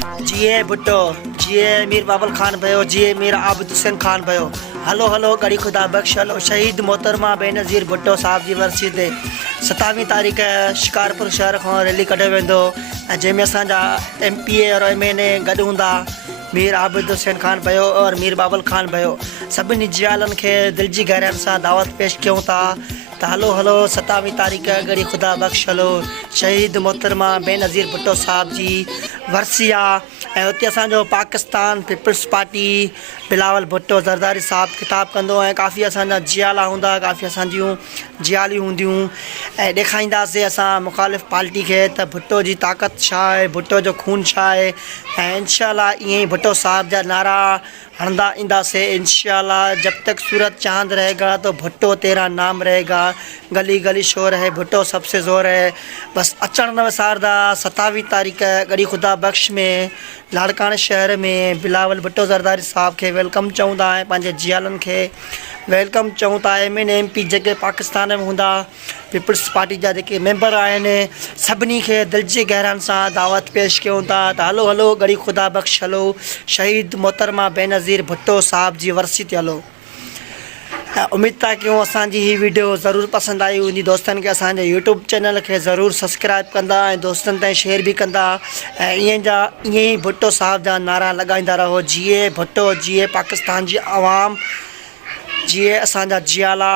जिए भुट्टो, जिए मीर बाबुल खान भयो, जिए मीर आबिद हुसैन खान भयो। हलो हलो गड़ी खुदा बख्श हलो। शहीद मोहतरमा बेनज़ीर भुट्टो साहब जी वरसी ते 27 तारीख़ शिकारपुर शहर खां रैली कढियो वेंदो ऐं जंहिंमें असांजा MP और MNA गॾु हूंदा। मीर आबिद हुसैन खान भयो और मीर बाबुल खान भयो। सभिनी जियालनि खे दिलि जी गहराइनि सां दावत पेश कयूं था त हलो हलो 27 तारीख़ गड़ी खुदा बख्श हलो। शहीद मोहतरमा बेनज़ीर भुट्टो साहब जी वरसी आहे ऐं हुते असांजो पाकिस्तान पीपल्स पार्टी बिलावल भुट्टो ज़रदारी साहब ख़िताब कंदो ऐं काफ़ी असांजा जियाला हूंदा, काफ़ी असांजियूं जियालियूं हूंदियूं ऐं ॾेखारींदासीं असां मुख़ालिफ़ पार्टी खे त भुट्टो जी ताक़त छा आहे, भुट्टो जो खून छा आहे ऐं इंशाअल्लाह ईअं ई भुट्टो साहब जा नारा हणंदा ईंदासीं इंशाअल्लाह। जब तक सूरज चांद रहेगा तो भुट्टो तेरा नाम रहेगा, गली गली शोर है भुट्टो सबसे ज़ोर है। बस अचण न विसारदा 27 तारीख़ गड़ी खुदा बख्श में लाड़काने शहर में बिलावल भुट्टो ज़रदारी साहब खे वेलकम चऊं था ऐं पंहिंजे जियालनि खे वेलकम चऊं था। MNA MP जेके पाकिस्तान में हूंदा, पीपल्स पार्टी जा जेके मेंबर आहिनि, सभिनी खे दिलि जी गहराइनि सां दावत पेश कयूं था त हलो हलो गड़ी खुदा बख्श हलो। शहीद मोहतरमा बेनज़ीर भुट्टो साहब जी वरसी ते हलो। उम्मीद था कयूं असांजी ही वीडियो ज़रूरु पसंदि आई हूंदी। दोस्तनि खे असांजे YouTube चैनल खे ज़रूरु सब्सक्राइब कंदा ऐं दोस्तनि ताईं शेयर बि कंदा ऐं ईअं ई भुट्टो साहब जा नारा लॻाईंदा रहो। जिए भुट्टो, जिए पाकिस्तान जी आवाम, जिए असांजा जियाला।